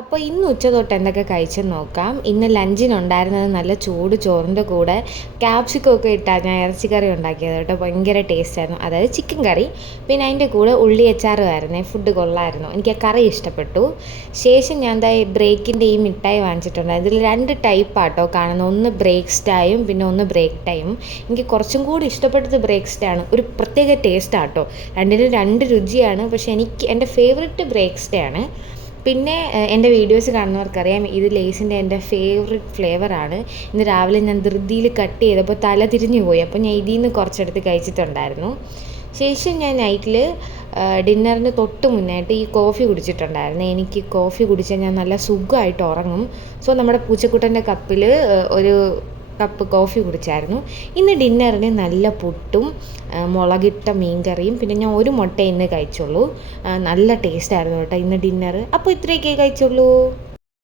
അപ്പോൾ ഇന്ന് ഉച്ച തൊട്ട് എന്തൊക്കെ കഴിച്ചെന്ന് നോക്കാം. ഇന്ന് ലഞ്ചിനുണ്ടായിരുന്നത് നല്ല ചൂട് ചോറിൻ്റെ കൂടെ ക്യാപ്സിക്കം ഒക്കെ ഇട്ടാണ് ഞാൻ ഇറച്ചിക്കറി ഉണ്ടാക്കിയത് കേട്ടോ. ഭയങ്കര ടേസ്റ്റായിരുന്നു. അതായത് ചിക്കൻ കറി. പിന്നെ അതിൻ്റെ കൂടെ ഉള്ളി അച്ചാറുമായിരുന്നേ. ഫുഡ് കൊള്ളായിരുന്നു. എനിക്ക് ആ കറി ഇഷ്ടപ്പെട്ടു. ശേഷം ഞാൻ എന്താ ബ്രേക്കിൻ്റെ ഈ മിഠായി വാങ്ങിച്ചിട്ടുണ്ട്. ഇതിൽ 2 ടൈപ്പാട്ടോ കാണുന്നത്. ഒന്ന് ബ്രേക്ക് സ്റ്റായും പിന്നെ ഒന്ന് ബ്രേക്ക് ടൈമും. എനിക്ക് കുറച്ചും കൂടി ഇഷ്ടപ്പെട്ടത് ബ്രേക്ക് സ്റ്റാണ്. ഒരു പ്രത്യേക ടേസ്റ്റാട്ടോ. രണ്ടിനും 2 രുചിയാണ്. പക്ഷേ എൻ്റെ ഫേവററ്റ് ബ്രേക്ക് സ്റ്റേ ആണ്. പിന്നെ എൻ്റെ വീഡിയോസ് കാണുന്നവർക്കറിയാം, ഇത് ലേസിൻ്റെ എൻ്റെ ഫേവററ്റ് ഫ്ലേവറാണ്. ഇന്ന് രാവിലെ ഞാൻ ധൃതിയിൽ കട്ട് ചെയ്തപ്പോൾ തല തിരിഞ്ഞു പോയി. അപ്പോൾ ഞാൻ ഇതിൽ നിന്ന് കുറച്ചെടുത്ത് കഴിച്ചിട്ടുണ്ടായിരുന്നു. ശേഷം ഞാൻ നൈറ്റിൽ ഡിന്നറിന് തൊട്ട് മുന്നായിട്ട് ഈ കോഫി കുടിച്ചിട്ടുണ്ടായിരുന്നു. എനിക്ക് കോഫി കുടിച്ചാൽ ഞാൻ നല്ല സുഖമായിട്ട് ഉറങ്ങും. സോ നമ്മുടെ പൂച്ചക്കുട്ടൻ്റെ കപ്പിൽ ഒരു കപ്പ് കോഫി കുടിച്ചായിരുന്നു. ഇന്ന് ഡിന്നറിന് നല്ല പുട്ടും മുളകിട്ട മീൻകറിയും പിന്നെ ഞാൻ ഒരു മുട്ട ഇന്ന് കഴിച്ചുള്ളൂ. നല്ല ടേസ്റ്റായിരുന്നു കേട്ടോ ഇന്ന് ഡിന്നർ. അപ്പോൾ ഇത്രയൊക്കെ കഴിച്ചുള്ളൂ.